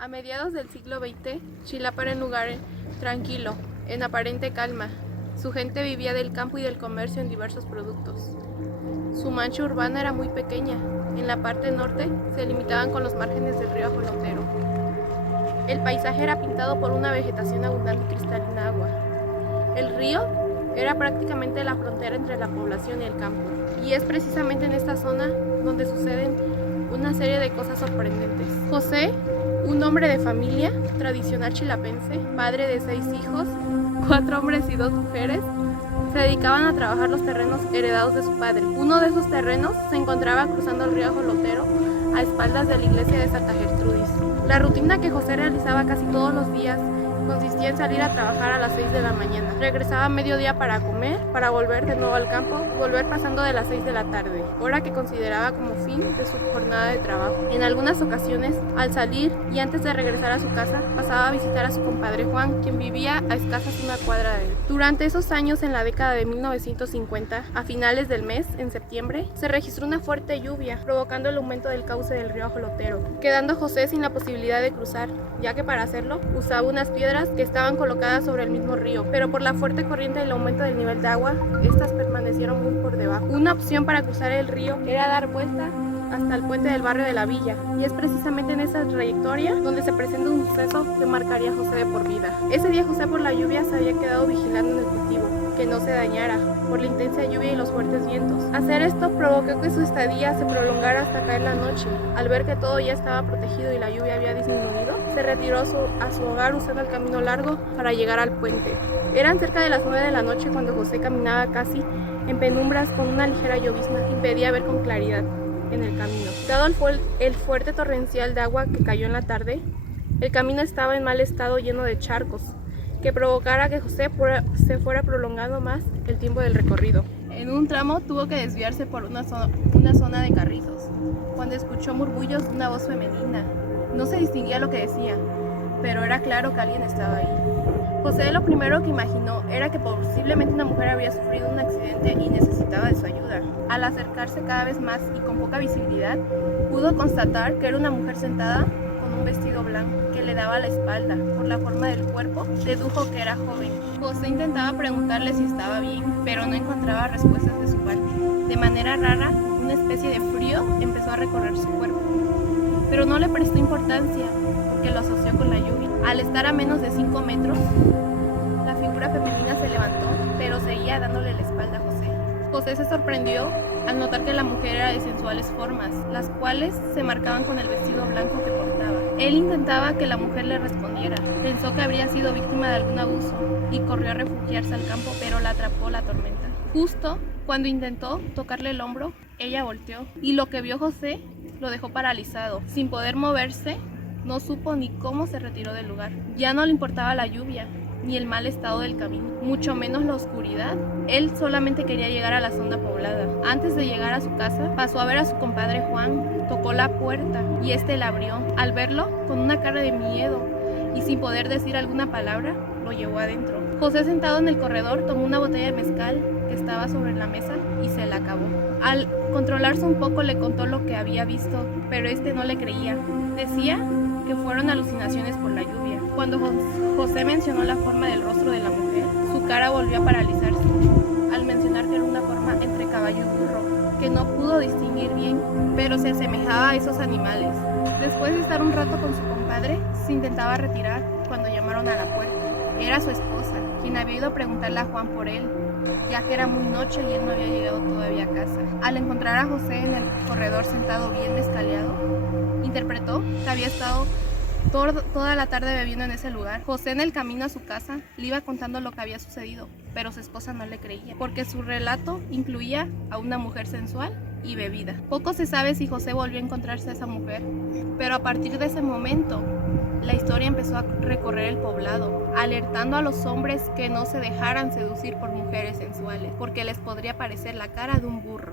A mediados del siglo XX, Chilapa era un lugar tranquilo, en aparente calma. Su gente vivía del campo y del comercio en diversos productos. Su mancha urbana era muy pequeña. En la parte norte se limitaban con los márgenes del río Ajolotero. El paisaje era pintado por una vegetación abundante y cristalina agua. El río era prácticamente la frontera entre la población y el campo. Y es precisamente en esta zona donde suceden una serie de cosas sorprendentes. José, un hombre de familia tradicional chilapense, padre de 6 hijos, 4 hombres y 2 mujeres, se dedicaban a trabajar los terrenos heredados de su padre. Uno de esos terrenos se encontraba cruzando el río Ajolotero a espaldas de la iglesia de Santa Gertrudis. La rutina que José realizaba casi todos los días consistía en salir a trabajar a las 6 de la mañana. Regresaba a mediodía para comer, para volver de nuevo al campo, volver pasando de las 6 de la tarde, hora que consideraba como fin de su jornada de trabajo. En algunas ocasiones, al salir y antes de regresar a su casa, pasaba a visitar a su compadre Juan, quien vivía a escasas una cuadra de él. Durante esos años, en la década de 1950, a finales del mes, en septiembre, se registró una fuerte lluvia, provocando el aumento del cauce del río Ajolotero, quedando José sin la posibilidad de cruzar, ya que para hacerlo usaba unas piedras que estaban colocadas sobre el mismo río, pero por la fuerte corriente y el aumento del nivel de agua, estas permanecieron muy por debajo. Una opción para cruzar el río era dar vuelta hasta el puente del barrio de la Villa, y es precisamente en esa trayectoria donde se presenta un suceso que marcaría a José de por vida. Ese día José, por la lluvia, se había quedado vigilando en el cultivo, que no se dañara por la intensa lluvia y los fuertes vientos. Hacer esto provocó que su estadía se prolongara hasta caer la noche. Al ver que todo ya estaba protegido y la lluvia había disminuido, se retiró a su hogar usando el camino largo para llegar al puente. Eran cerca de las 9 de la noche cuando José caminaba casi en penumbras con una ligera llovizna que impedía ver con claridad en el camino. Dado el fuerte torrencial de agua que cayó en la tarde, el camino estaba en mal estado, lleno de charcos, que provocara que José se fuera prolongando más el tiempo del recorrido. En un tramo tuvo que desviarse por una zona de carrizos, cuando escuchó murmullos de una voz femenina. No se distinguía lo que decía, pero era claro que alguien estaba ahí. José lo primero que imaginó era que posiblemente una mujer había sufrido un accidente y necesitaba de su ayuda. Al acercarse cada vez más y con poca visibilidad, pudo constatar que era una mujer sentada con un vestido blanco que le daba la espalda. Por la forma del cuerpo, dedujo que era joven. José intentaba preguntarle si estaba bien, pero no encontraba respuestas de su parte. De manera rara, una especie de frío empezó a recorrer su cuerpo, pero no le prestó importancia porque lo asoció con la lluvia. Al estar a menos de 5 metros, la figura femenina se levantó, pero seguía dándole la espalda a José. José se sorprendió al notar que la mujer era de sensuales formas, las cuales se marcaban con el vestido blanco que portaba. Él intentaba que la mujer le respondiera. Pensó que habría sido víctima de algún abuso y corrió a refugiarse al campo, pero la atrapó la tormenta. Justo cuando intentó tocarle el hombro, ella volteó y lo que vio José lo dejó paralizado. Sin poder moverse, no supo ni cómo se retiró del lugar. Ya no le importaba la lluvia, ni el mal estado del camino, mucho menos la oscuridad. Él solamente quería llegar a la zona poblada. Antes de llegar a su casa, pasó a ver a su compadre Juan, tocó la puerta y este la abrió. Al verlo, con una cara de miedo y sin poder decir alguna palabra, lo llevó adentro. José, sentado en el corredor, tomó una botella de mezcal que estaba sobre la mesa y se la acabó. Al controlarse un poco, le contó lo que había visto, pero este no le creía. Decía que fueron alucinaciones por la lluvia. Cuando José mencionó la forma del rostro de la mujer, su cara volvió a paralizarse, al mencionar que era una forma entre caballo y burro, que no pudo distinguir bien, pero se asemejaba a esos animales. Después de estar un rato con su compadre, se intentaba retirar cuando llamaron a la puerta. Era su esposa, quien había ido a preguntarle a Juan por él, ya que era muy noche y él no había llegado todavía a casa. Al encontrar a José en el corredor sentado bien descaleado, interpretó que había estado toda la tarde bebiendo en ese lugar. José, en el camino a su casa, le iba contando lo que había sucedido, pero su esposa no le creía, porque su relato incluía a una mujer sensual y bebida. Poco se sabe si José volvió a encontrarse a esa mujer, pero a partir de ese momento, la historia empezó a recorrer el poblado, alertando a los hombres que no se dejaran seducir por mujeres sensuales, porque les podría parecer la cara de un burro.